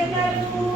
Qué tal tú?